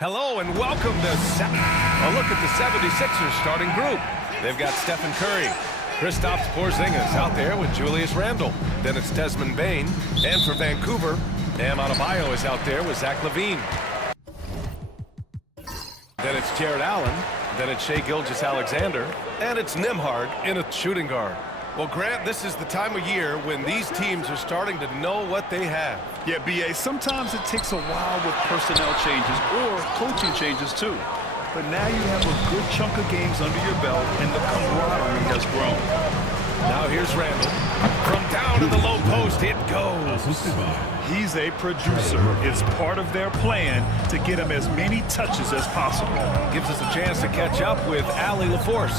Hello and welcome to a look at the 76ers starting group. They've got Stephen Curry, Kristaps Porzingis out there with Julius Randle. Then it's Desmond Bane. And for Vancouver, Bam Adebayo is out there with Zach LaVine. Then it's Jared Allen. Then it's Shai Gilgeous-Alexander. And it's Nembhard in a shooting guard. Well, Grant, this is the time of year when these teams are starting to know what they have. Yeah, B.A., sometimes it takes a while with personnel changes or coaching changes, too. But now you have a good chunk of games under your belt, and the camaraderie has grown. Now here's Randle. From down in the low post, it goes. He's a producer. It's part of their plan to get him as many touches as possible. Gives us a chance to catch up with Allie LaForce.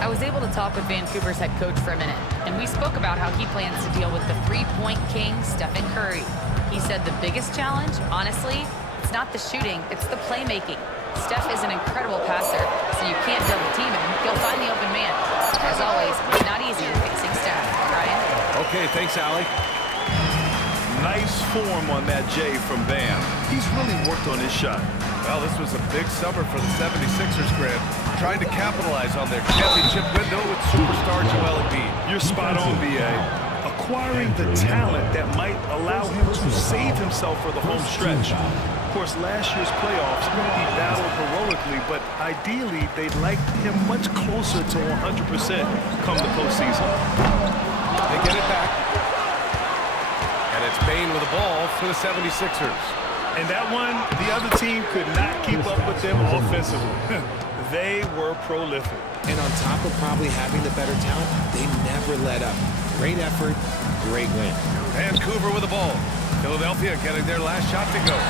I was able to talk with Vancouver's head coach for a minute, and we spoke about how he plans to deal with the three-point king, Stephen Curry. He said the biggest challenge, honestly, it's not the shooting, it's the playmaking. Steph is an incredible passer, so you can't double team him. He'll find the open man. As always, it's not easy fixing Steph. Ryan? Okay, thanks, Allie. Nice form on that J from Bam. He's really worked on his shot. Well, this was a big summer for the 76ers, Grant. Trying to capitalize on their championship window with superstar Joel Embiid. You're spot on, B.A. Acquiring the talent that might allow him to save himself for the home stretch. Of course, last year's playoffs, he battled heroically, but ideally, they'd like him much closer to 100% come the postseason. They get it back. And it's Bane with the ball for the 76ers. And that one, the other team could not keep up with them offensively. They were prolific. And on top of probably having the better talent, they never let up. Great effort, great win. Vancouver with the ball. Philadelphia getting their last shot to go.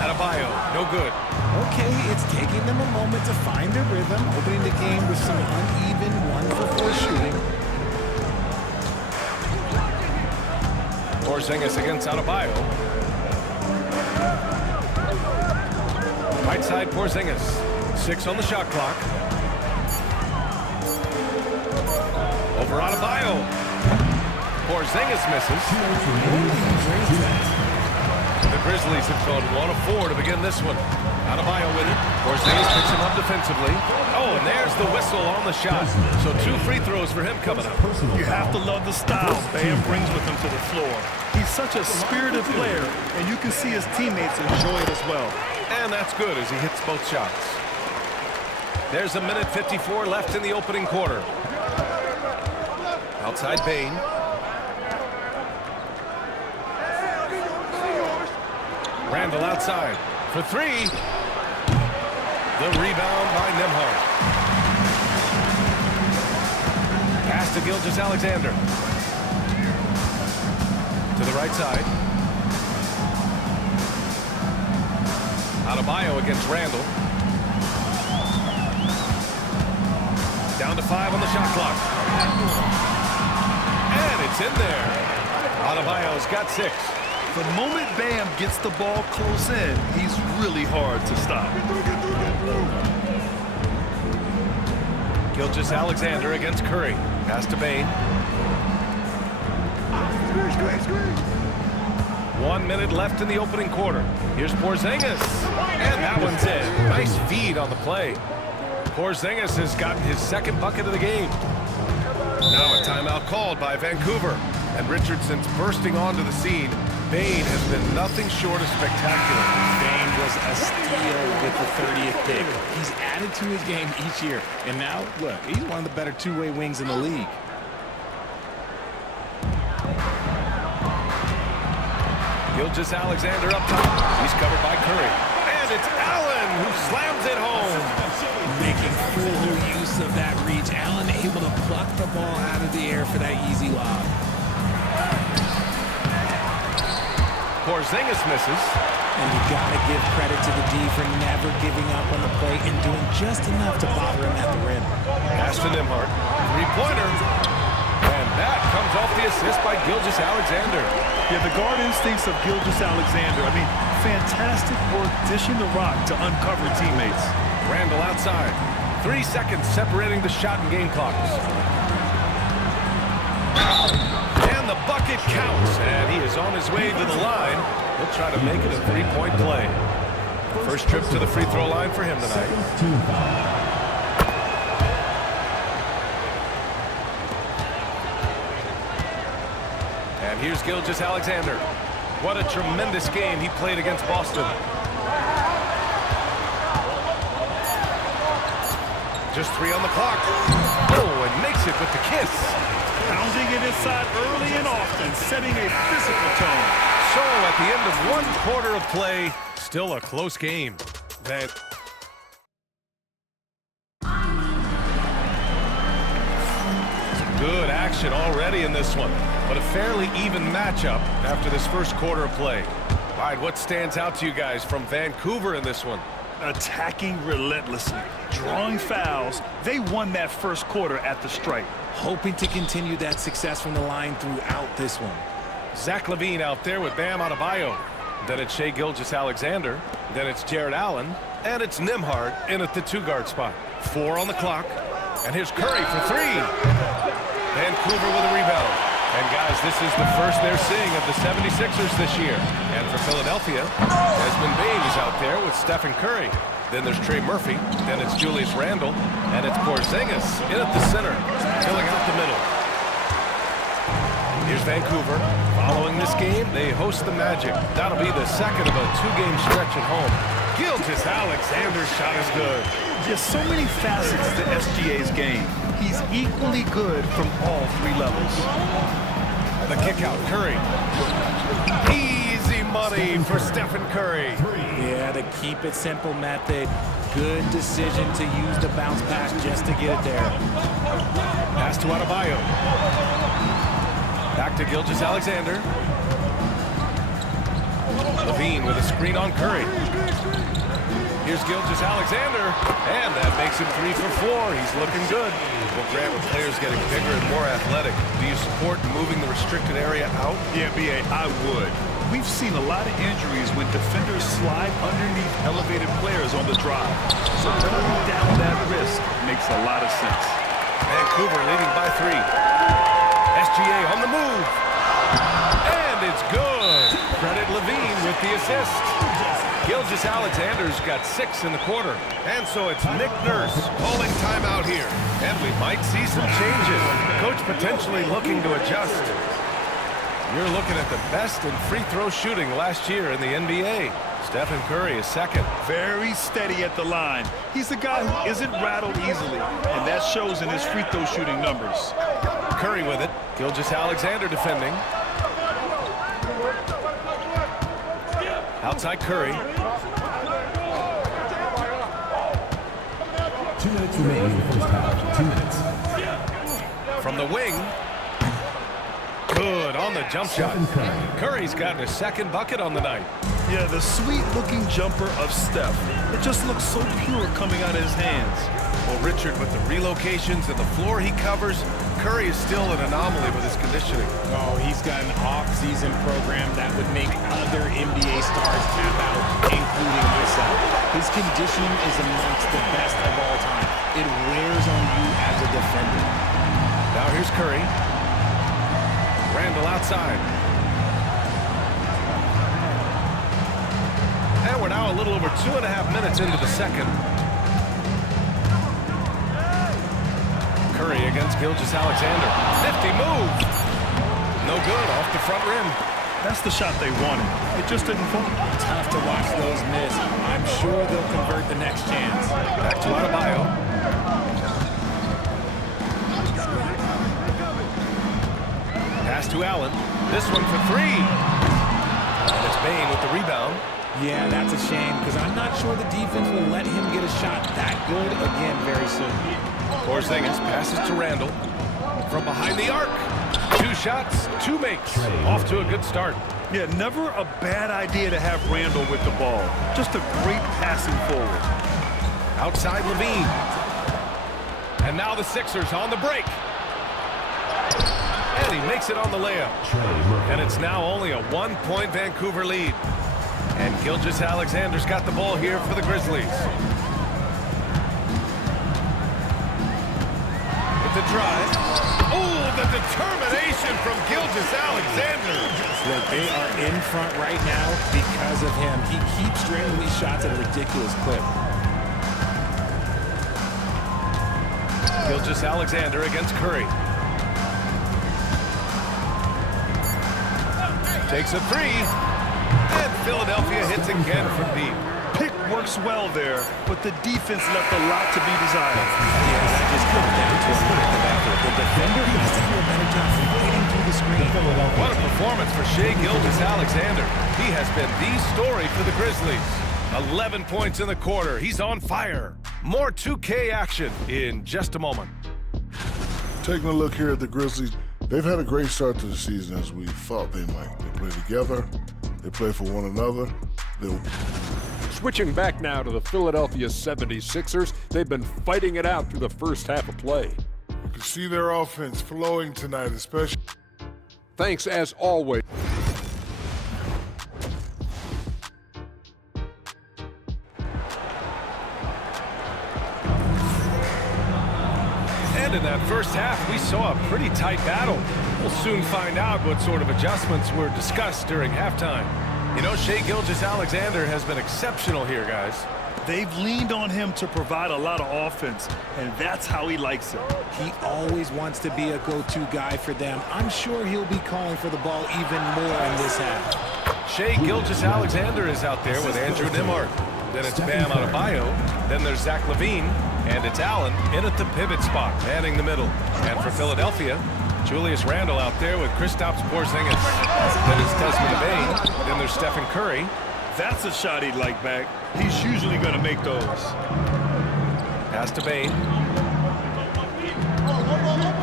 Adebayo, no good. Okay, it's taking them a moment to find their rhythm, opening the game with some uneven 1-for-4 shooting. Porzingis against Adebayo. Right side Porzingis. 6 on the shot clock. Over Adebayo. Porzingis misses. The Grizzlies have gone 1 of 4 to begin this one. Adebayo with it. Porzingis picks him up defensively. Oh, and there's the whistle on the shot. So 2 free throws for him coming up. You have to love the style Bam brings with him to the floor. He's such a spirited player, and you can see his teammates enjoy it as well. And that's good as he hits both shots. There's a minute 54 left in the opening quarter. Outside Bane. Randle outside for 3. The rebound by Nembhard. Pass to Gilgeous-Alexander. To the right side. Adebayo against Randle. Down to 5 on the shot clock. And it's in there. Adebayo's got 6. The moment Bam gets the ball close in, he's really hard to stop. Gilgeous-Alexander against Curry. Pass to Bane. 1 minute left in the opening quarter. Here's Porzingis. And that one's in. Nice feed on the play. Porzingis has gotten his 2nd bucket of the game. Now a timeout called by Vancouver. And Richardson's bursting onto the scene. Bane has been nothing short of spectacular. Bane was a steal with the 30th pick. He's added to his game each year. And now, look, he's one of the better two-way wings in the league. Gilgeous-Alexander up top. He's covered by Curry. And it's Allen who slams it home. Making full use of that reach. Allen able to pluck the ball out of the air for that easy lob. Porzingis misses. And you got to give credit to the D for never giving up on the play and doing just enough to bother him at the rim. Pass to Nembhard. 3-pointer. And that comes off the assist by Gilgeous-Alexander. Yeah, the guard instincts of Gilgeous-Alexander. I mean, fantastic work dishing the rock to uncover teammates. Randle outside. 3 seconds separating the shot and game clocks. And the bucket counts. And he is on his way to the line. He'll try to make it a 3-point play. First trip to the free throw line for him tonight. And here's Gilgeous-Alexander. What a tremendous game he played against Boston. Just 3 on the clock. Oh, and makes it with the kiss. Pounding it inside early and often, setting a physical tone. So at the end of 1 quarter of play, still a close game. Some good action already in this one, but a fairly even matchup after this first quarter of play. All right, what stands out to you guys from Vancouver in this one? Attacking relentlessly, drawing fouls. They won that first quarter at the stripe. Hoping to continue that success from the line throughout this one. Zach LaVine out there with Bam Adebayo. Then it's Shai Gilgeous-Alexander. Then it's Jared Allen. And it's Nembhard in at the 2-guard spot. 4 on the clock. And here's Curry for 3. Vancouver with a rebound. And guys, this is the first they're seeing of the 76ers this year. And for Philadelphia, Desmond Bane is out there with Stephen Curry. Then there's Trey Murphy. Then it's Julius Randle. And it's Porzingis in at the center, filling out the middle. Here's Vancouver. Following this game, they host the Magic. That'll be the second of a 2-game stretch at home. Gilgeous-Alexander's shot is good. Just so many facets to SGA's game. He's equally good from all 3 levels. The kick out, Curry. Easy money for Stephen Curry. Yeah, the keep it simple method. Good decision to use the bounce pass just to get it there. Pass to Adebayo. Back to Gilgeous-Alexander. LaVine with a screen on Curry. Here's Gilgeous-Alexander, and that makes him 3 for 4. He's looking good. Well, Grant, with players getting bigger and more athletic, do you support moving the restricted area out? Yeah, B.A., I would. We've seen a lot of injuries when defenders slide underneath elevated players on the drive. So cutting down that risk makes a lot of sense. Vancouver leading by 3. SGA on the move. And it's good. Credit LaVine with the assist. Gilgeous-Alexander's got 6 in the quarter. And so it's Nick Nurse calling timeout here. And we might see some changes. Coach potentially looking to adjust. You're looking at the best in free throw shooting last year in the NBA. Stephen Curry is second. Very steady at the line. He's a guy who isn't rattled easily, and that shows in his free throw shooting numbers. Curry with it. Gilgeous-Alexander defending. Outside Curry. 2 minutes remaining in the first half. 2 minutes. From the wing. Good on the jump shot. Curry's gotten his 2nd bucket on the night. Yeah, the sweet-looking jumper of Steph. It just looks so pure coming out of his hands. Well, Richard, with the relocations and the floor he covers, Curry is still an anomaly with his conditioning. Oh, he's got an off-season program that would make other NBA stars tap out, including myself. His conditioning is amongst the best of all time. It wears on you as a defender. Now here's Curry. Randle outside. And we're now a little over 2.5 minutes into the second. Curry against Gilgeous-Alexander. Nifty move. No good, off the front rim. That's the shot they wanted. It just didn't fall. Tough to watch those miss. I'm sure they'll convert the next chance. Back to Adebayo. Pass to Allen. This one for 3. And it's Bane with the rebound. Yeah, that's a shame, because I'm not sure the defense will let him get a shot that good again very soon. Porzingis passes to Randle. From behind the arc. 2 shots, 2 makes. Off to a good start. Yeah, never a bad idea to have Randle with the ball. Just a great passing forward. Outside LaVine. And now the Sixers on the break. And he makes it on the layup. And it's now only a 1-point Vancouver lead. And Gilgeous-Alexander's got the ball here for the Grizzlies. With the to drive. Oh, the determination from Gilgeous-Alexander. Look, they are in front right now because of him. He keeps draining these shots at a ridiculous clip. Gilgeous-Alexander against Curry. Takes a three. And Philadelphia hits again from deep. Pick works well there, but the defense left a lot to be desired. Yeah, that just comes down to a lack of effort. The defender has to do a better job fighting through the screen. What a performance for Shai Gilgeous-Alexander. He has been the story for the Grizzlies. 11 points in the quarter. He's on fire. More 2K action in just a moment. Taking a look here at the Grizzlies, they've had a great start to the season as we thought they might. They play together, they play for one another. Switching back now to the Philadelphia 76ers, they've been fighting it out through the first half of play. You can see their offense flowing tonight, especially. Thanks as always. And in that first half, we saw a pretty tight battle. We'll soon find out what sort of adjustments were discussed during halftime. You know, Shai Gilgeous-Alexander has been exceptional here, guys. They've leaned on him to provide a lot of offense, and that's how he likes it. He always wants to be a go-to guy for them. I'm sure he'll be calling for the ball even more in this half. Shai Gilgeous-Alexander is out there with Andrew Nimart. Then it's Bam Adebayo. Then there's Zach LaVine. And it's Allen in at the pivot spot, manning the middle. And for Philadelphia, Julius Randle out there with Kristaps Porzingis. Then it's Desmond Bane. Then there's Stephen Curry. That's a shot he'd like back. He's usually going to make those. Pass to Bane.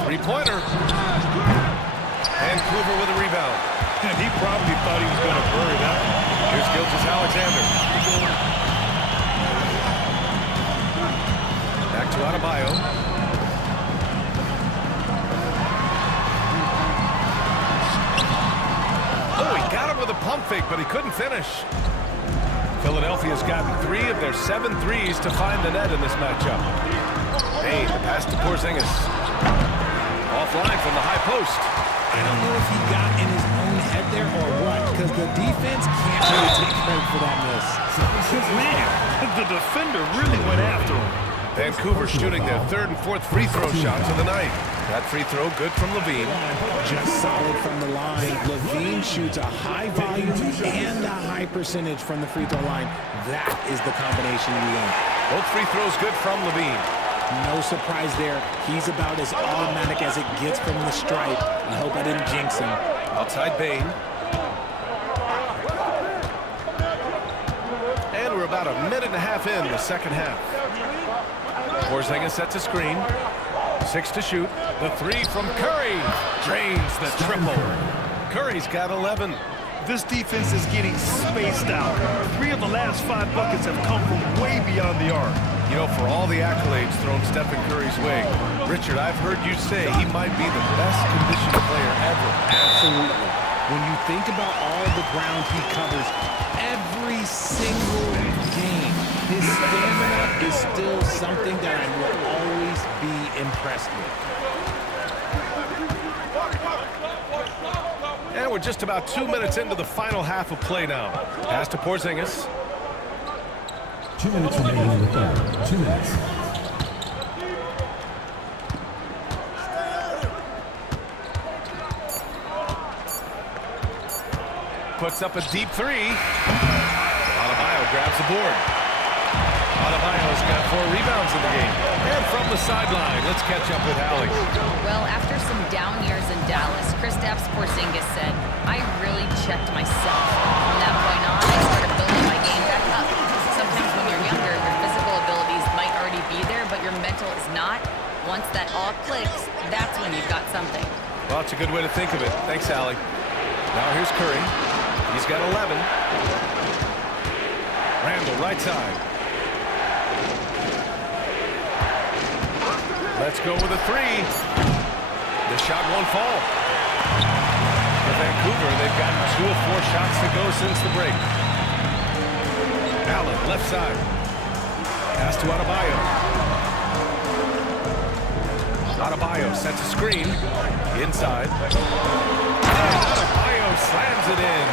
Three-pointer. Vancouver with a rebound. And he probably thought he was going to bury that one. Here's Gilgeous-Alexander. Back to Adebayo. Oh, he got him with a pump fake, but he couldn't finish. Philadelphia's gotten 3 of their 7 threes to find the net in this matchup. Hey, the pass to Porzingis. Offline from the high post. I don't know if he got in his own head there or what, because the defense can't really take credit for that miss. Man, the defender really went after him. Vancouver shooting their 3rd and 4th free throw shots of the night. That free throw good from LaVine. Just solid from the line. LaVine shoots a high volume and a high percentage from the free throw line. That is the combination you want. Both free throws good from LaVine. No surprise there. He's about as automatic as it gets from the stripe. I hope I didn't jinx him. Outside Bane. And we're about a minute and a half in the second half. Porzingis sets a screen. 6 to shoot. The 3 from Curry. Drains the triple. Curry's got 11. This defense is getting spaced out. 3 of the last 5 buckets have come from way beyond the arc. You know, for all the accolades thrown Stephen Curry's way, Richard, I've heard you say he might be the best conditioned player ever. Absolutely. When you think about all the ground he covers every single game, his stamina is still something that I will always be impressed with. And we're just about 2 minutes into the final half of play now. Pass to Porzingis. 2 minutes remaining in the third. 2 minutes. Puts up a deep 3. Adebayo grabs the board. Adebayo's got 4 rebounds in the game. And from the sideline, let's catch up with Allie. Well, after some down years in Dallas, Kristaps Porzingis said, I really checked myself. From that point on, I started building my game back up. Sometimes when you're younger, your physical abilities might already be there, but your mental is not. Once that all clicks, that's when you've got something. Well, it's a good way to think of it. Thanks, Allie. Now here's Curry. He's got 11. Randle, right side. Let's go with a 3. The shot won't fall. For Vancouver, they've gotten 2 of 4 shots to go since the break. Allen, left side. Pass to Adebayo. Adebayo sets a screen. Inside. And Adebayo slams it in.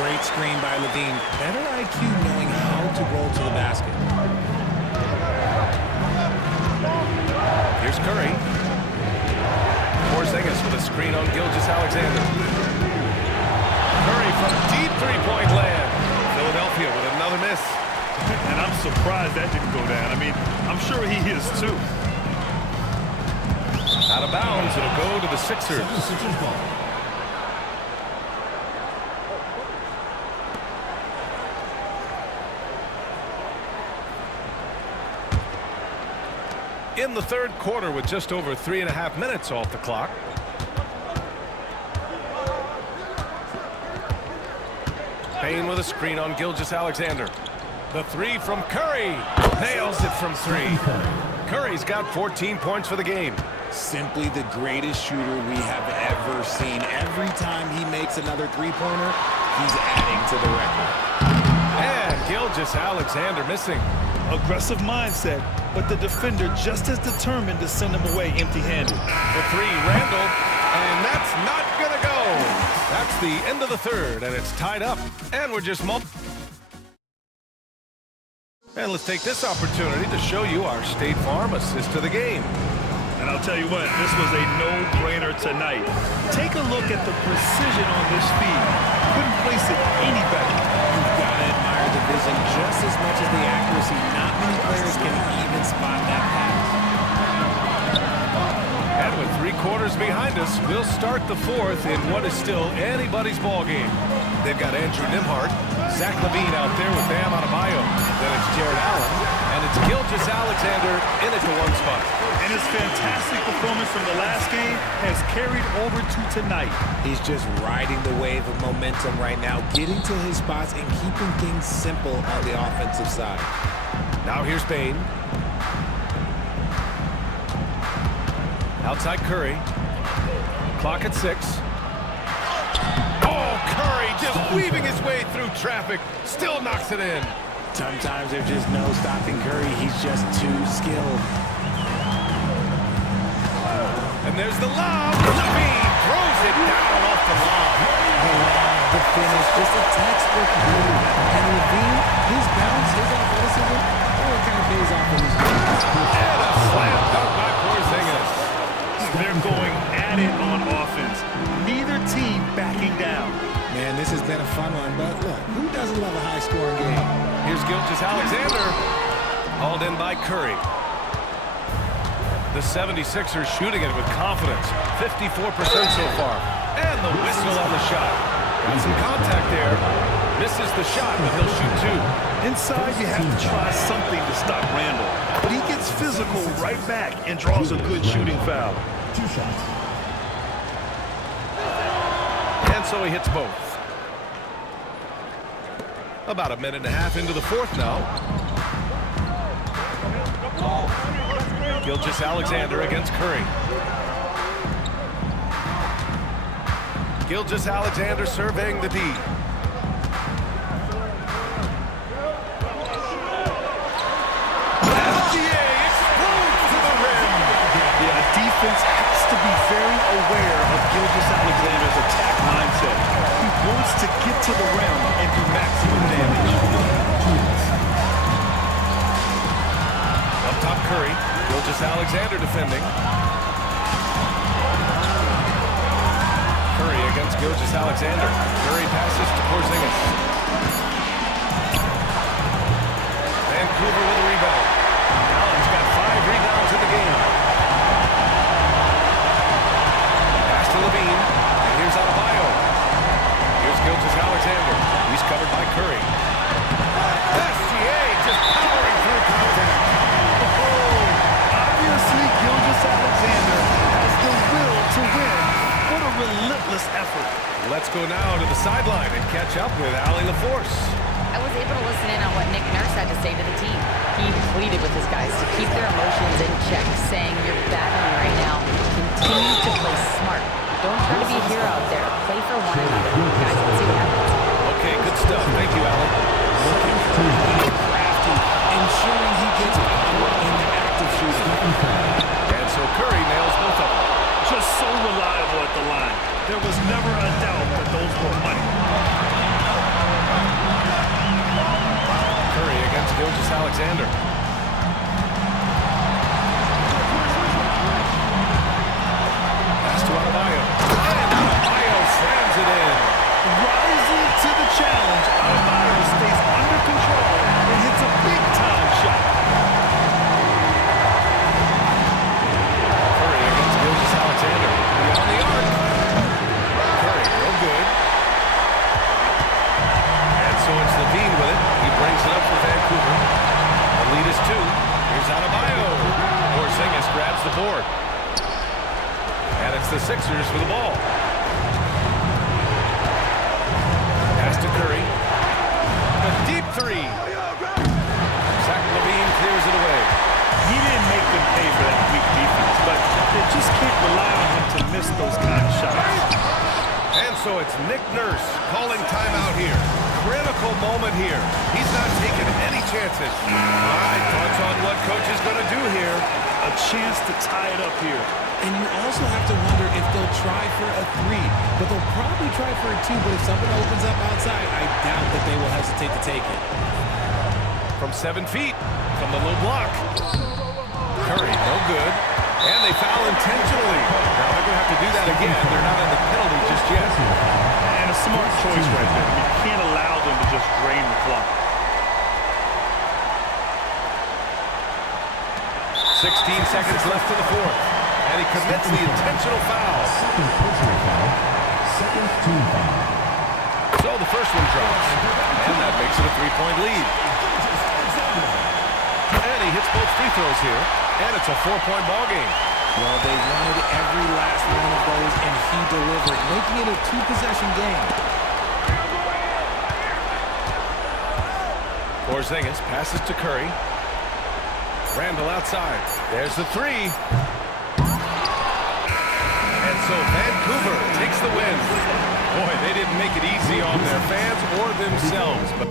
Great screen by Levine. Better IQ knowing how to roll to the basket. Here's Curry. Porzingis with a screen on Gilgeous-Alexander. Curry from deep three-point land. Philadelphia with another miss. And I'm surprised that didn't go down. I mean, I'm sure he is too. Out of bounds, it'll go to the Sixers. In the third quarter with just over 3.5 minutes off the clock. Payne with a screen on Gilgeous-Alexander. The three from Curry. Nails it from three. Curry's got 14 points for the game. Simply the greatest shooter we have ever seen. Every time he makes another three-pointer, he's adding to the record. And Gilgeous-Alexander missing. Aggressive mindset, but the defender just as determined to send him away empty-handed. The three, Randall, and that's not gonna go. That's the end of the third, and it's tied up. And we're just And let's take this opportunity to show you our State Farm assist to the game. And I'll tell you what, this was a no-brainer tonight. Take a look at the precision on this feed. Couldn't place it any better. You've got to admire the vision just as much as the accuracy. Not many players can even spot that pass. And with 3 quarters behind us, we'll start the fourth in what is still anybody's ball game. They've got Andrew Nembhard, Zach LaVine out there with Bam Adebayo. Then it's Jared Allen, and it's Gilgeous-Alexander in at the 1 spot. And his fantastic performance from the last game has carried over to tonight. He's just riding the wave of momentum right now, getting to his spots and keeping things simple on the offensive side. Now here's Payne. Outside Curry. Clock at 6. Oh, Curry just weaving his way through traffic. Still knocks it in. Sometimes there's just no stopping Curry. He's just too skilled. And there's the lob. LaVine throws it down off the lob. The finish, just a textbook move. And LaVine, his bounce, his athleticism, it kind of pays off in these games. And a slam dunk by Porzingis. They're going at it on offense. Neither team backing down. Man, this has been a fun one, but look, who doesn't love a high-scoring game? Here's Gilgeous-Alexander. Hauled in by Curry. The 76ers shooting it with confidence. 54% so far. And the whistle on the shot. Got some contact there. Misses the shot, but he'll shoot 2. Inside, you have to try something to stop Randall. But he gets physical right back and draws a good shooting foul. 2 shots. And so he hits both. About 1.5 minutes into the fourth now. Gilgeous-Alexander against Curry. Gilgeous-Alexander surveying the D. SGA explodes to the rim. Yeah, defense has to be very aware of Gilgeous-Alexander's attack mindset. He wants to get to the rim and do maximum damage. Up top Curry. Gilgeous-Alexander defending. Curry against Gilgeous-Alexander. Curry passes to Porzingis. Vancouver with a rebound. Allen's got 5 rebounds in the game. Pass to LaVine. And here's Adebayo. Here's Gilgeous-Alexander. He's covered by Curry. SGA just powering through contact. Obviously, Gilgeous-Alexander has the will to win. What a relentless effort. Let's go now to the sideline and catch up with Allie LaForce. I was able to listen in on what Nick Nurse had to say to the team. He pleaded with his guys to keep their emotions in check, saying, "You're battling right now. Continue to play smart. Don't try to be a hero out there. Play for one another." Guys, let's see what happens. Okay, good stuff. Thank you, Allie. Looking for being crafty, ensuring he gets power in the act of shooting. And so Curry nails the board. And it's the Sixers for the ball. Pass to Curry. A deep three. Zach LaVine clears it away. He didn't make them pay for that weak defense, but they just can't rely on him to miss those kind of shots. And so it's Nick Nurse calling timeout here. Critical moment here. He's not taking any chances. All right, thoughts on what coach is going to do here. A chance to tie it up here. And you also have to wonder if they'll try for a 3, but they'll probably try for a 2, but if something opens up outside, I doubt that they will hesitate to take it. From 7 feet, from the low block. Curry, no good. And they foul intentionally. Now they're going to have to do that again. They're not in the penalty just yet. And a smart choice right there. I mean, you can't allow them to just drain the clock. 16 seconds left in the fourth. And he commits the intentional foul. Second personal foul. Second team foul. So the first one drops. And that makes it a 3-point lead. And he hits both free throws here. And it's a 4-point ball game. Well, they wanted every last one of those, and he delivered, making it a 2-possession game. Porzingis passes to Curry. Randall outside. There's the 3. And so Vancouver takes the win. Boy, they didn't make it easy on their fans or themselves. But